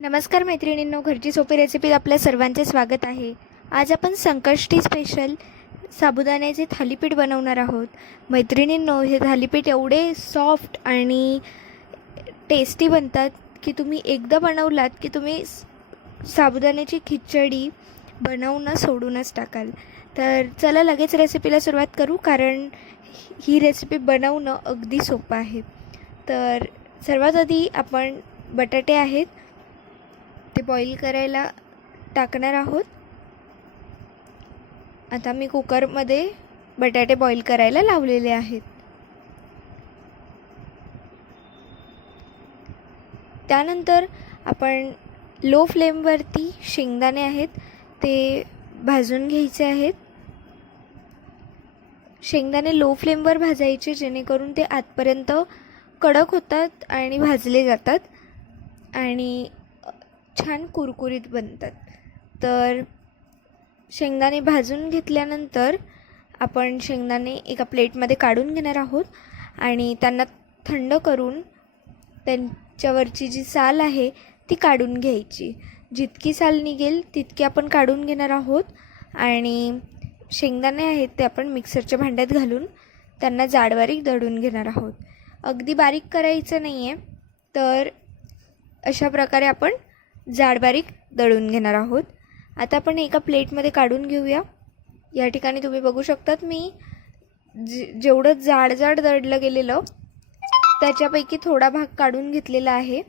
नमस्कार मैत्रिणींनो, घरची सोपी रेसिपीत आपल्या सर्वांचे स्वागत आहे. आज आपण संकष्टी स्पेशल साबुदाण्याचे थालीपीठ बनवणार आहोत. मैत्रिणींनो, हे थालीपीठ एवढे सॉफ्ट आणि टेस्टी बनतात की तुम्ही एकदा बनवलात की तुम्ही साबुदाण्याची खिचडी बनवणं सोडूनच टाकाल. तर चला लगेच रेसिपीला सुरुवात करू, कारण ही रेसिपी बनवणं अगदी सोपं आहे. तर सर्वात आधी आपण बटाटे आहेत ते बॉईल करायला टाकणार आहोत. आता मी कुकरमध्ये बटाटे बॉईल करायला लावलेले आहेत. त्यानंतर आपण लो फ्लेमवरती शेंगदाणे आहेत ते भाजून घ्यायचे आहेत. शेंगदाणे लो फ्लेमवर भाजायचे, जेणेकरून ते आतपर्यंत कडक होतात आणि भाजले जातात आणि छान कुरकुरीत बनतात. तर शेंगदाणे भाजून घेतल्यानंतर आपण शेंगदाणे एका प्लेटमध्ये काढून घेणार आहोत आणि त्यांना थंड करून त्यांच्यावरची जी साल आहे ती काढून घ्यायची. जितकी साल निघेल तितकी आपण काढून घेणार आहोत आणि शेंगदाणे आहेत ते आपण मिक्सरच्या भांड्यात घालून त्यांना जाडबारीक दळून घेणार आहोत. अगदी बारीक करायचं नाही आहे, तर अशा प्रकारे आपण जाडबारीक दळून घेणार आहोत. आता आपण एका प्लेटमध्ये काढून घेऊया. या ठिकाणी तुम्ही बघू शकतात मी जेवढं जाड दळलं गेलेलं त्याच्यापैकी थोडा भाग काढून घेतलेला आहे.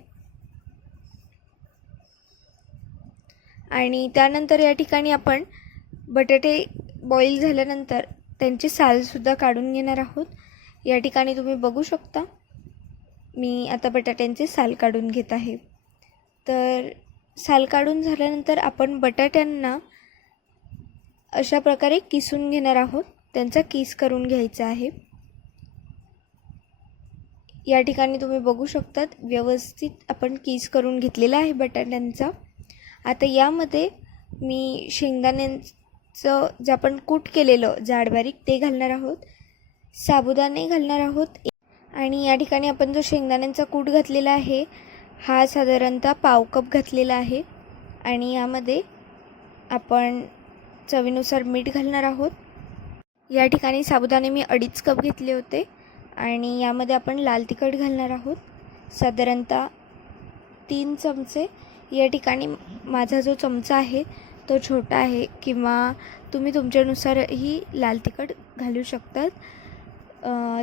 आणि त्यानंतर या ठिकाणी आपण बटाटे बॉईल झाल्यानंतर त्यांची सालसुद्धा काढून घेणार आहोत. या ठिकाणी तुम्ही बघू शकता मी आता बटाट्यांची साल काढून घेत आहे. तर साल काढून झाल्यानंतर आपण बटाट्यांना अशा प्रकारे किसून घेणार आहोत. त्यांचा किस करून घ्यायचा आहे. या ठिकाणी तुम्ही बघू शकतात व्यवस्थित आपण किस करून घेतलेला आहे बटाट्यांचा. आता यामध्ये मी शेंगदाण्यांचं जे आपण कूट केलेलं जाडबारीक ते घालणार आहोत. साबुदाणे घालणार आहोत आणि या ठिकाणी आपण जो शेंगदाण्यांचा कूट घातलेला आहे हा साधारणतः पाव कप घातलेला आहे आणि यामध्ये आपण चवीनुसार मीठ घालणार आहोत. या ठिकाणी साबुदाणे मी 2.5 कप घेतले होते आणि यामध्ये आपण लाल तिखट घालणार आहोत साधारणतः 3 चमचे. या ठिकाणी माझा जो चमचा आहे तो छोटा आहे, किंवा तुम्ही तुमच्यानुसारही लाल तिखट घालू शकतात.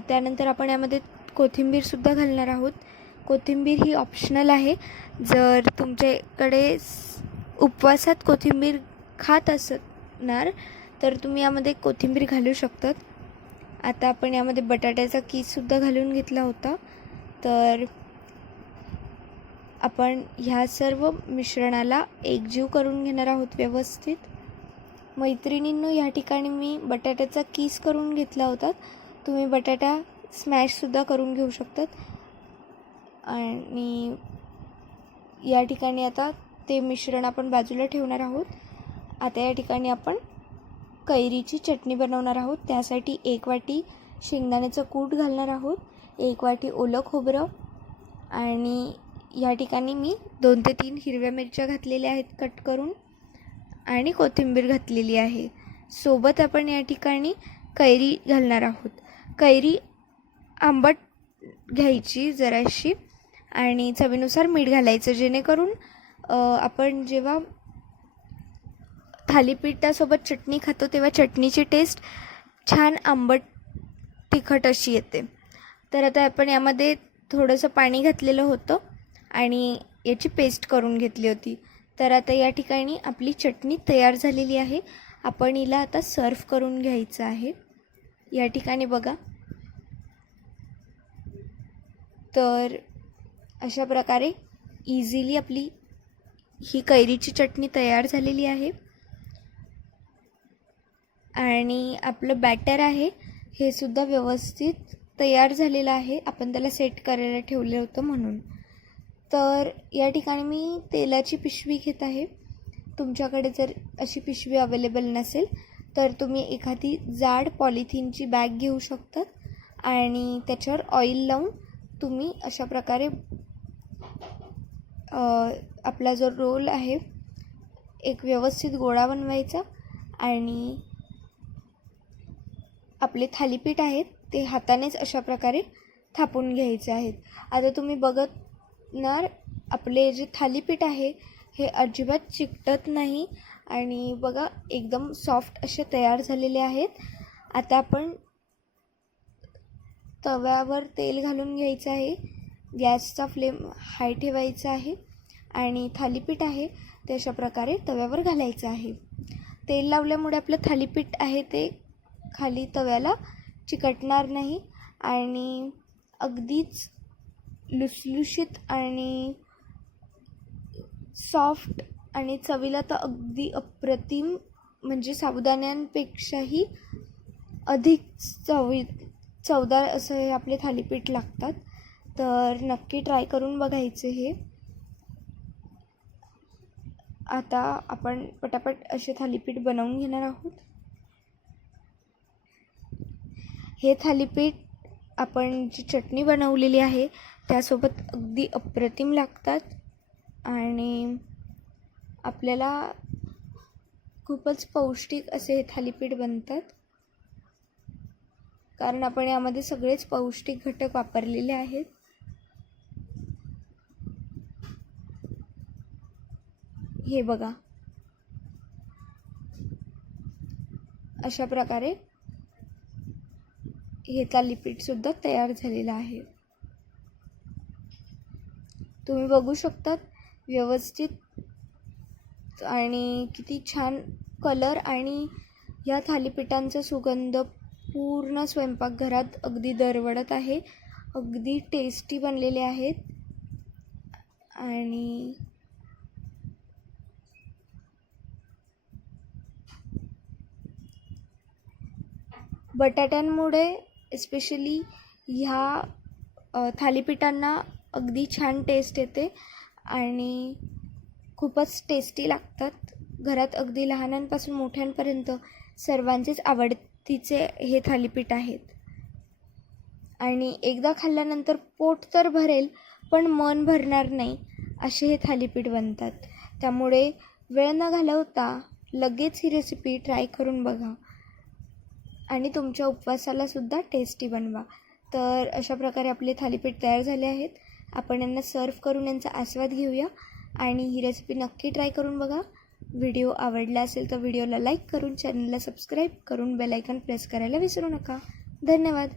त्यानंतर आपण यामध्ये कोथिंबीरसुद्धा घालणार आहोत. कोथिंबीर ही ऑप्शनल आहे. जर तुमच्याकडे उपवासात कोथिंबीर खात असणार तर तुम्ही यामध्ये कोथिंबीर घालू शकतात. आता आपण यामध्ये बटाट्याचा कीससुद्धा घालून घेतला होता. तर आपण ह्या सर्व मिश्रणाला एकजीव करून घेणार आहोत व्यवस्थित. मैत्रिणींनो, या ठिकाणी मी बटाट्याचा कीस करून घेतला होता. तुम्ही बटाटा स्मॅशसुद्धा करून घेऊ शकतात. आणि या ठिकाणी आता ते मिश्रण आपण बाजूला ठेवणार आहोत. आता या ठिकाणी आपण कैरीची चटणी बनवणार आहोत. त्यासाठी 1 वाटी शेंगदाण्याचं कूट घालणार आहोत, 1 वाटी ओलं खोबरं आणि या ठिकाणी मी 2 ते 3 हिरव्या मिरच्या घातलेल्या आहेत कट करून आणि कोथिंबीर घातलेली आहे. सोबत आपण या ठिकाणी कैरी घालणार आहोत. कैरी आंबट घ्यायची जराशी आणि चवीनुसार मीठ घालायचं, जेणेकरून आपण जेव्हा थालीपीठासोबत चटणी खातो तेव्हा चटणीची टेस्ट छान आंबट तिखट अशी येते. तर आता आपण यामध्ये थोडंसं पाणी घातलेलं होतं आणि याची पेस्ट करून घेतली होती. तर आता या ठिकाणी आपली चटणी तयार झालेली आहे. आपण हिला आता सर्व करून घ्यायचं आहे. या ठिकाणी बघा, तर अशा प्रकारे इझिली आपली ही कैरीची चटणी तयार झालेली आहे. आणि आपलं बॅटर आहे हे सुद्धा व्यवस्थित तयार झालेलं आहे. आपण त्याला सेट करायला ठेवलं होतं म्हणून. तर या ठिकाणी मी तेलाची पिशवी घेत आहे. तुमच्याकडे जर अशी पिशवी अवेलेबल नसेल तर तुम्ही एखादी जाड पॉलिथिनची बॅग घेऊ शकतात आणि त्याच्यावर ऑइल लावून तुम्ही अशा प्रकारे आपला जो रोल आहे एक व्यवस्थित गोळा बनवायचा आणि आपले थालीपीठ आहेत ते हातानेच अशा प्रकारे थापून घ्यायचे आहेत. आता तुम्ही बघणार आपले जे थालीपीठ आहे हे अजिबात चिकटत नाही आणि बघा एकदम सॉफ्ट असे तयार झालेले आहेत. आता आपण तव्यावर तेल घालून घ्यायचं आहे. गॅसचा फ्लेम हाय ठेवायचा आहे आणि थालीपीठ आहे ते अशा प्रकारे तव्यावर घालायचं आहे. तेल लावल्यामुळे आपलं थालीपीठ आहे ते खाली तव्याला चिकटणार नाही आणि अगदीच लुसलुशीत आणि सॉफ्ट आणि चवीला तर अगदी अप्रतिम म्हणजे साबुदाण्यांपेक्षाही अधिक चवदार असं हे आपले थालीपीठ लागतात. तर नक्की ट्राय करून बघायचे हे. आता आपण पटापट असे थालीपीठ बनवून घेणार आहोत. हे थालीपीठ आपण जी चटणी बनवलेली आहे त्यासोबत अगदी अप्रतिम लागतात आणि आपल्याला खूपच पौष्टिक असे हे थालीपीठ बनतात कारण आपण यामध्ये सगळेच पौष्टिक घटक वापरलेले आहेत. हे बघा अशा प्रकारे हे थालीपीठ सुद्धा तयार झालेलं आहे. तुम्ही बघू शकतात व्यवस्थित आणि किती छान कलर आणि या थालीपीठांचा सुगंध पूर्ण स्वयंपाकघरात अगदी दरवळत आहे. अगदी टेस्टी बनलेले आहेत आणि बटाट्यांमुळे स्पेशली ह्या थालीपीठांना अगदी छान टेस्ट येते आणि खूपच टेस्टी लागतात. घरात अगदी लहानांपासून मोठ्यांपर्यंत सर्वांचेच आवडतीचे हे थालीपीठ आहेत आणि एकदा खाल्ल्यानंतर पोट तर भरेल पण मन भरणार नाही असे हे थालीपीठ बनतात. त्यामुळे वेळ न घालवता लगेच ही रेसिपी ट्राय करून बघा आणि तुमच्या उपवासाला सुद्धा टेस्टी बनवा. तर अशा प्रकारे आपले थालीपीठ तयार झाले आहेत. आपण यांना सर्व करून यांचा आस्वाद घेऊया आणि ही रेसिपी नक्की ट्राय करून बघा. व्हिडिओ आवडला असेल तर व्हिडिओला लाईक करून चॅनलला सबस्क्राईब करून बेल आयकॉन प्रेस करायला विसरू नका. धन्यवाद.